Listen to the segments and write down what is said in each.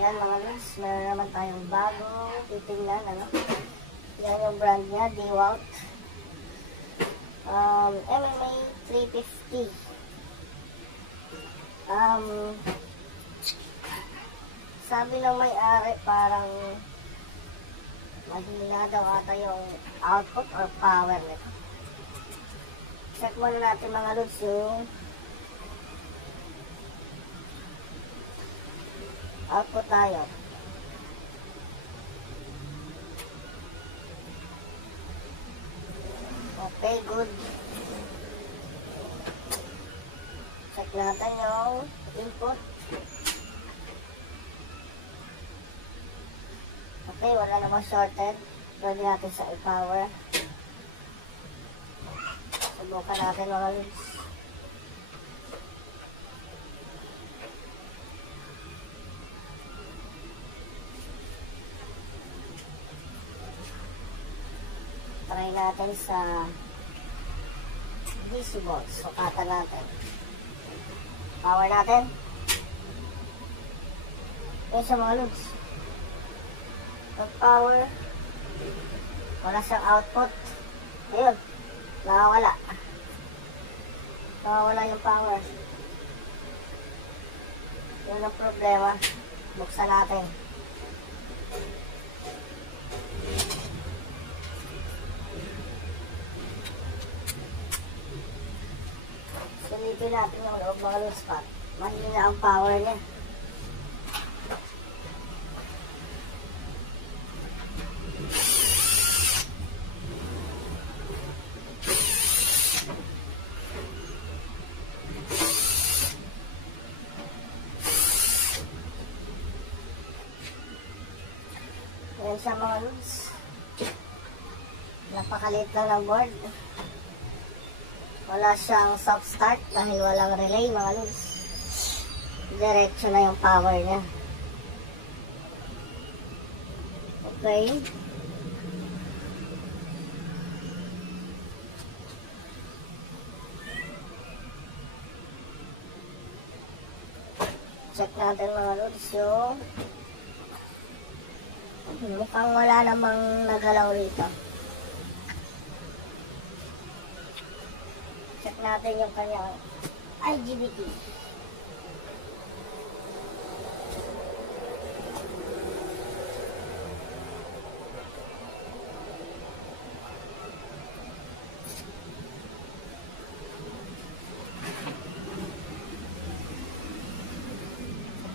Ayan mga lods, meron naman tayong bago titingnan, ano. Yan yung brand niya, DeWalt. Um, MMA 350. Um, sabi ng may-ari parang mahina daw ata yung output or power nito. Check muna natin mga lods yung output tayo. Okay, good. Check natin yung input. Okay, wala namang shorted. Pwede natin sa i-power. Subukan natin mga lods. Try natin sa DC volts. Sukatan natin. Power natin. Yan sa mga. Pag power, wala siyang output. Ayun, nakawala. Nakawala yung power. Yun ang problema. Buksan natin. Silipin natin yung loob mga loose spot. Mahina ang power niya. Yan siya mga loose. Napakaliit lang ng board. Wala siyang soft start dahil walang relay mga lods. Diretso na yung power niya. Okay. Check natin mga lods yung mukhang wala namang nagalaw rito. Check natin yung kanyang IGBT.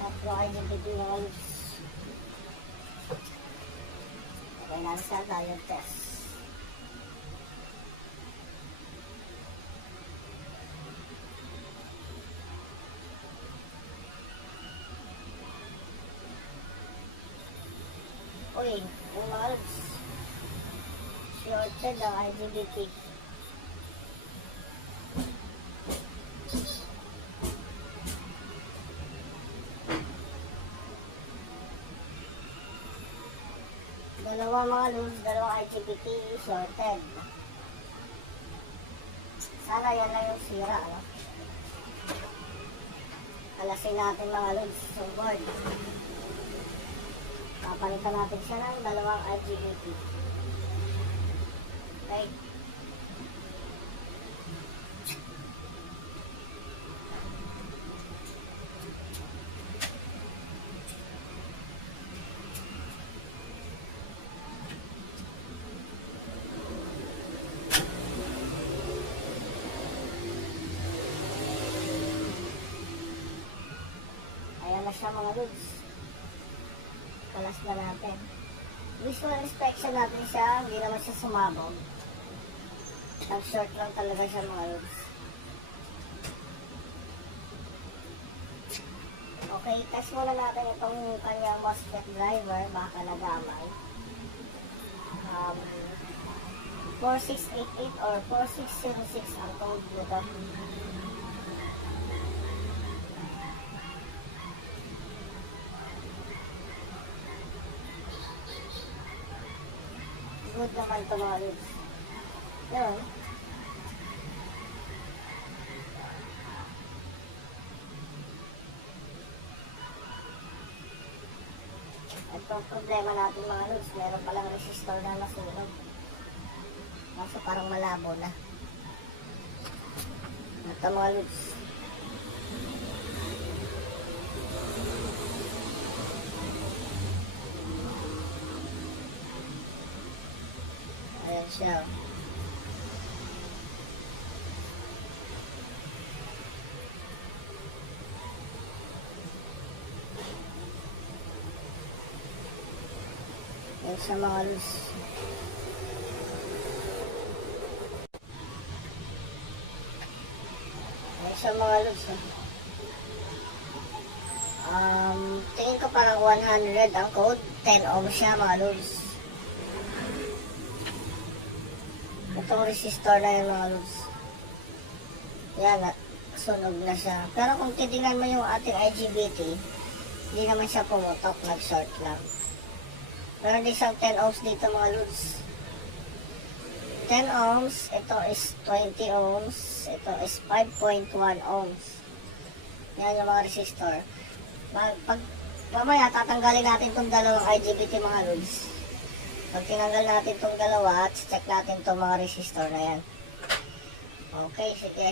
Tatlo IGBT ng alis. Okay, nasa tayo test. IGBT. Dalawa mga lods, dalawang IGBT shorted. Sana yan lang yung sira, ano? Alasin natin mga lods, so board. Papalitan natin siya ng dalawang IGBT. Ayan na siya mga dudes. Kalas na natin. Visual inspection natin siya, hindi naman siya sumabog. Nag-short lang talaga siya mga dudes. Okay, test muna natin itong kanyang MOSFET driver, baka nagamay. Um, 4688 or 4606 ang code nito. Good naman ito mga lods. Yun. Ito problema natin mga lods. Meron palang resistor na nasunog. Kaso parang malabo na. Ito mga lods. Ayan siya. Ayan siya mga lods. ah. Um, tingin ko parang 100 ang code. 10 ohm siya mga lods. Itong resistor na yung mga lods. Yan, sunog na siya. Pero kung titingnan mo yung ating IGBT, hindi naman siya pumutok, nag-short lang. Meron din siyang 10 ohms dito mga lods. 10 ohms, ito is 20 ohms, ito is 5.1 ohms. Yan yung mga resistor. Pag, pag mamaya tatanggalin natin itong dalawang IGBT mga lods. Pag tinanggal natin itong dalawa at check natin itong mga resistor na yan. Okay, sige.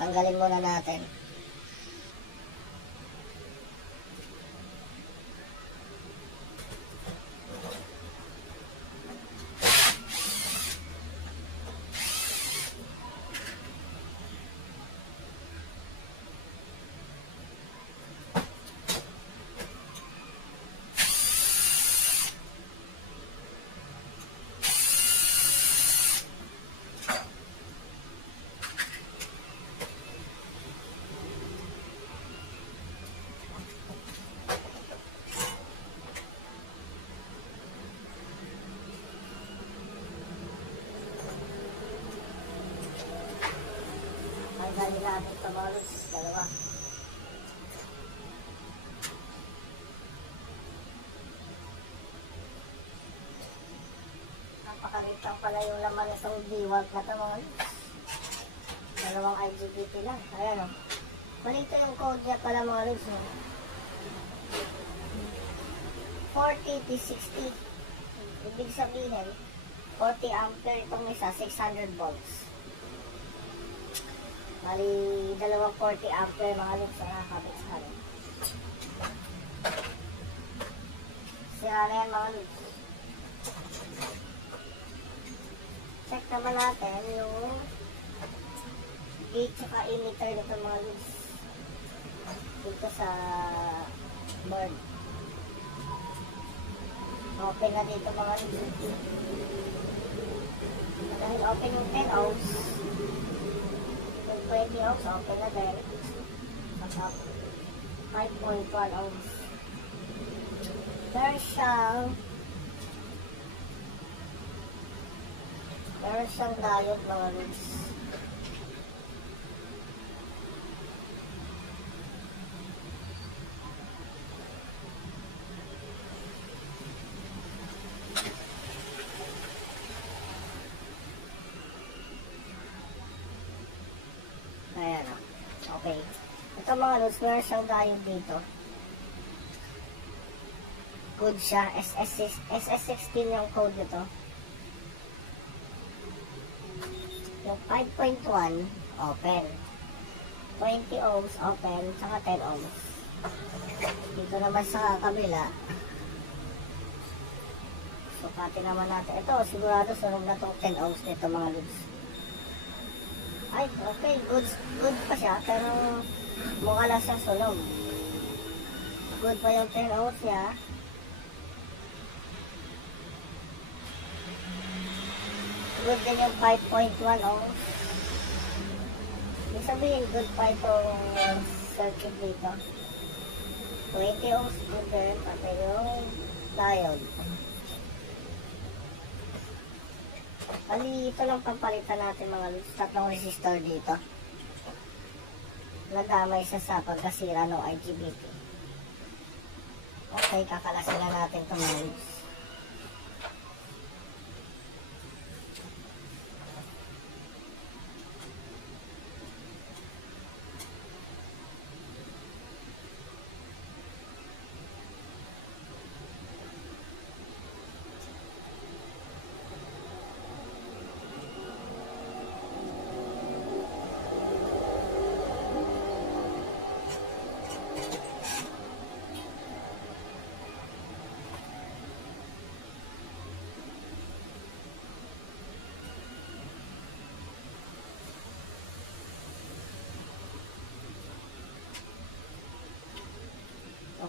Tanggalin muna natin. Tanggalin natin ito mga lods. Dalawa. Napakarita pala yung laman itong diwag na ito mga. Dalawang IGBT lang. Ayan o. Malito yung code niya pala mga lods. No? 40 T60. Ibig sabihin, 40 ampere itong isa, 600 volts. Bali, dalawang 40 ampere mga lods na nakakabit sa kanin. Sira na yan mga lods. Check naman natin yung gate tsaka emitter nito mga lods. Dito sa board. Open na dito mga lods. Dahil open yung 10 ohms, yung 20 ohms, open na din. Saka 5.1 ohms. Meron siyang meron siyang diode mga lods. Ayan o. Okay. Ito mga lods, meron siyang diode dito. Code siya. SS, SS16 yung code nito. Yung 5.1, open. 20 ohms, open. Tsaka 10 ohms. Dito naman sa kabila. Sukatin naman natin. Ito, sigurado sunog na itong 10 ohms nito mga lods. Ay, okay. Good, good pa siya. Pero mukha lang siyang sunog. Good pa yung 10 ohms niya. Good din yung 5.1 ohms. Ibig sabihin, good pa itong circuit dito. 20 ohms good din. Pati yung diode. Bali, ito lang papalitan natin mga lods. Tatlong resistor dito. Nadamay siya sa pagkasira ng IGBT. Okay, kakalasin na natin ito mga lods.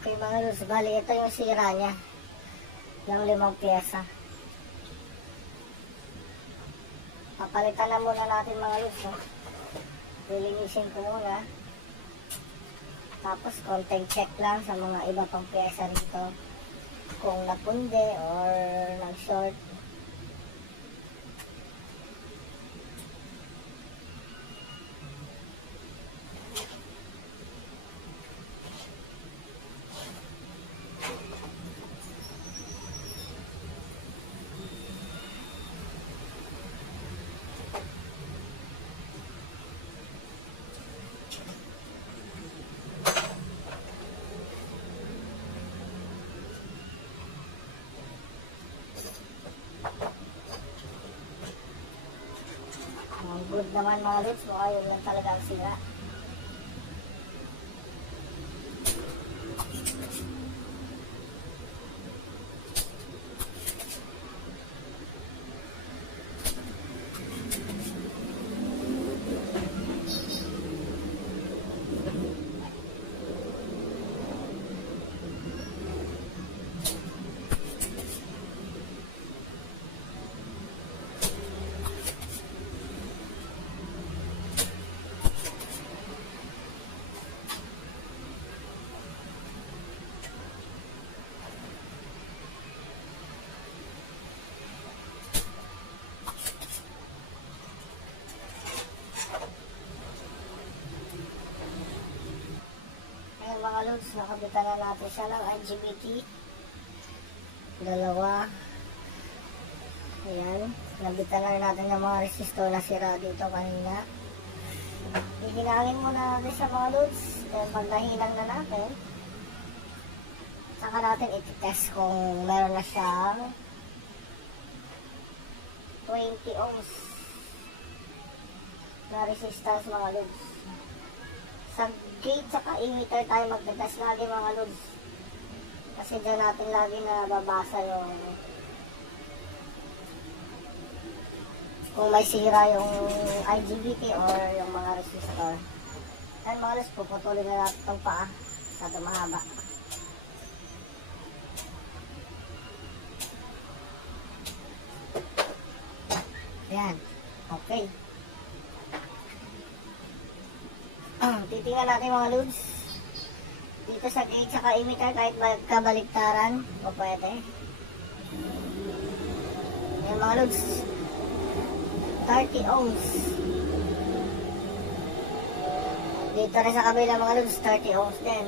Okay mga lods, bali ito yung sira niya. Ng limang pyesa. Papalitan na muna natin mga lods. No? Lilinisin ko muna. Tapos konting check lang sa mga iba pang pyesa rito. Kung napundi or nag-short. Ang good naman mga lods, mukha yun lang talaga ang sira. Lods, nakabitan na natin siya ng IGBT. Dalawa. Ayan. Nabitan na natin yung mga resistor na sira dito kanina. Hihinangin muna natin sa mga lods. Then pag nahinang na natin, saka natin iti-test kung meron na siyang 20 ohms na resistance mga lods sa gate saka emitter tayo magdadas lagi mga lods. Kasi dyan natin lagi nababasa yung kung may sira yung IGBT or yung mga resistor. Yan mga lods, puputulin na natin itong paa sa mahaba. Yan. Okay. Titingnan natin mga lods. Dito sa gate saka emitter kahit magkabaliktaran o pwede. Yan mga lods. 30 ohms. Dito rin sa kabila mga lods, 30 ohms din.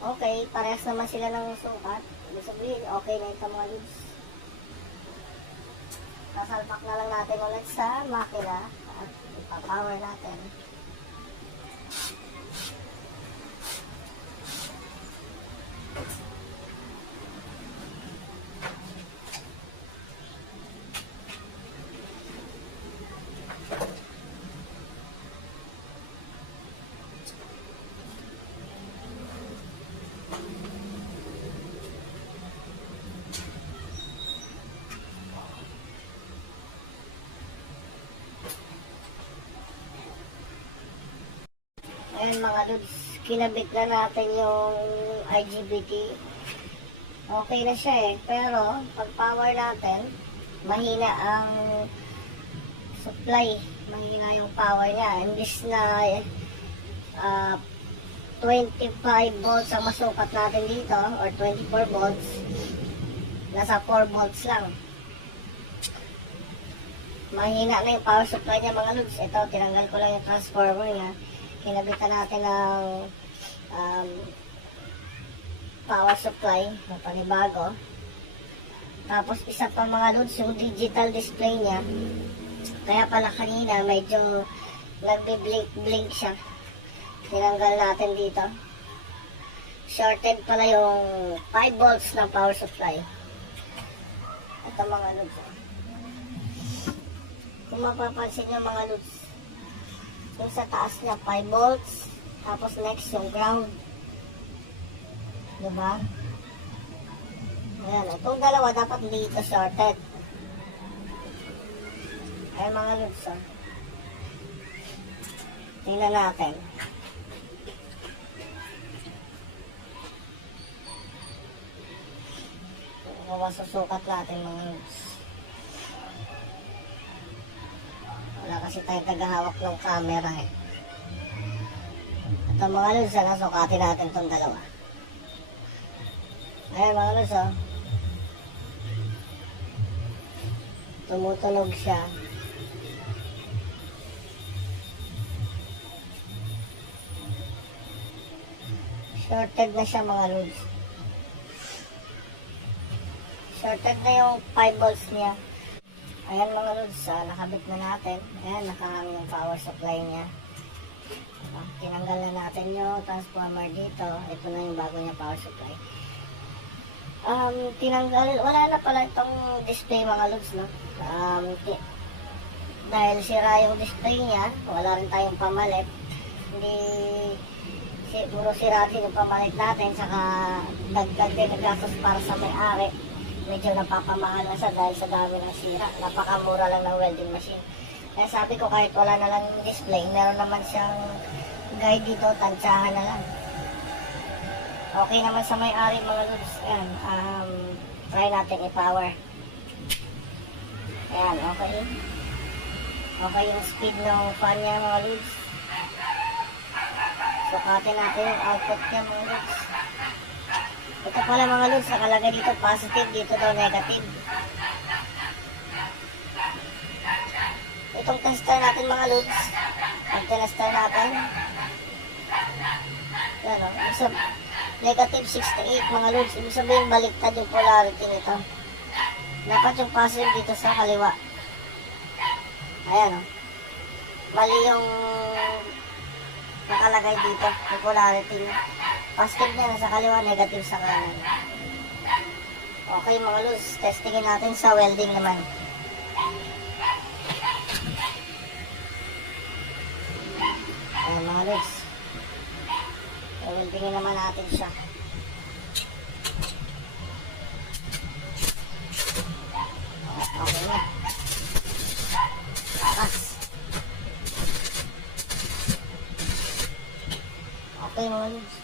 Okay, parehas naman sila ng sukat. Ibig sabihin, okay na ito mga lods. Sasalpak na lang natin ulit sa makina at ipapower natin. Ayan mga lods, kinabit na natin yung IGBT. Okay na siya eh. Pero, pag power natin, mahina ang supply. Mahina yung power niya. Imbis na ah, 25 volts ang masukat natin dito, or 24 volts, nasa 4 volts lang. Mahina na yung power supply niya mga lods. Ito, tinanggal ko lang yung transformer niya kinabitan natin ng um, power supply na panibago. Tapos isa pa mga loads yung digital display niya. Kaya pala kanina medyo nagbi-blink-blink siya. Tinanggal natin dito. Shorted pala yung 5 volts ng power supply. Ito mga loads. Kung mapapansin nyo mga loads, yung sa taas niya, 5 volts. Tapos next, yung ground. Diba? Ayan, itong dalawa dapat hindi ito shorted. Ayan mga lods, oh. Tingnan natin. Kung masusukat natin mga lods. Wala kasi tayo tagahawak ng camera eh. Ito mga lods, ano, sukatin natin itong dalawa. Ayan mga lods, oh. Tumutunog siya. Shorted na siya mga lods. Shorted na yung 5 volts niya. Ayan mga lods, ah, nakabit na natin. Ayan, nakahang yung power supply niya. Ah, tinanggal na natin yung transformer dito. Ito na yung bago niya power supply. Um, tinanggal, wala na pala itong display mga lods, no? Um, dahil sira yung display niya, wala rin tayong pamalit. Hindi, si, puro sira din yung pamalit natin, saka dagdag din gastos para sa may-ari. Medyo napapamahal na siya dahil sa dami ng sira. Napakamura lang ng welding machine. Kaya sabi ko kahit wala na lang display, meron naman siyang guide dito, tansyahan na lang. Okay naman sa may-ari mga lods. Ayan, um, try natin i-power. Ayan, okay. Okay yung speed ng fan niya mga lods. Sukatin natin yung output niya mga lods. Ito pala mga lods, nakalagay dito positive, dito daw negative. Itong tester natin mga lods, pag tinester natin, yan o, isa, negative 68 mga lods, ibig sabihin baliktad yung polarity nito. Dapat yung positive dito sa kaliwa. Ayan o. Mali yung nakalagay dito, yung polarity niya. Positive niya nasa kaliwa, negative sa kanan. Okay mga lods, testingin natin sa welding naman. Ayan mga lods. weldingin naman natin siya. Okay mga lods.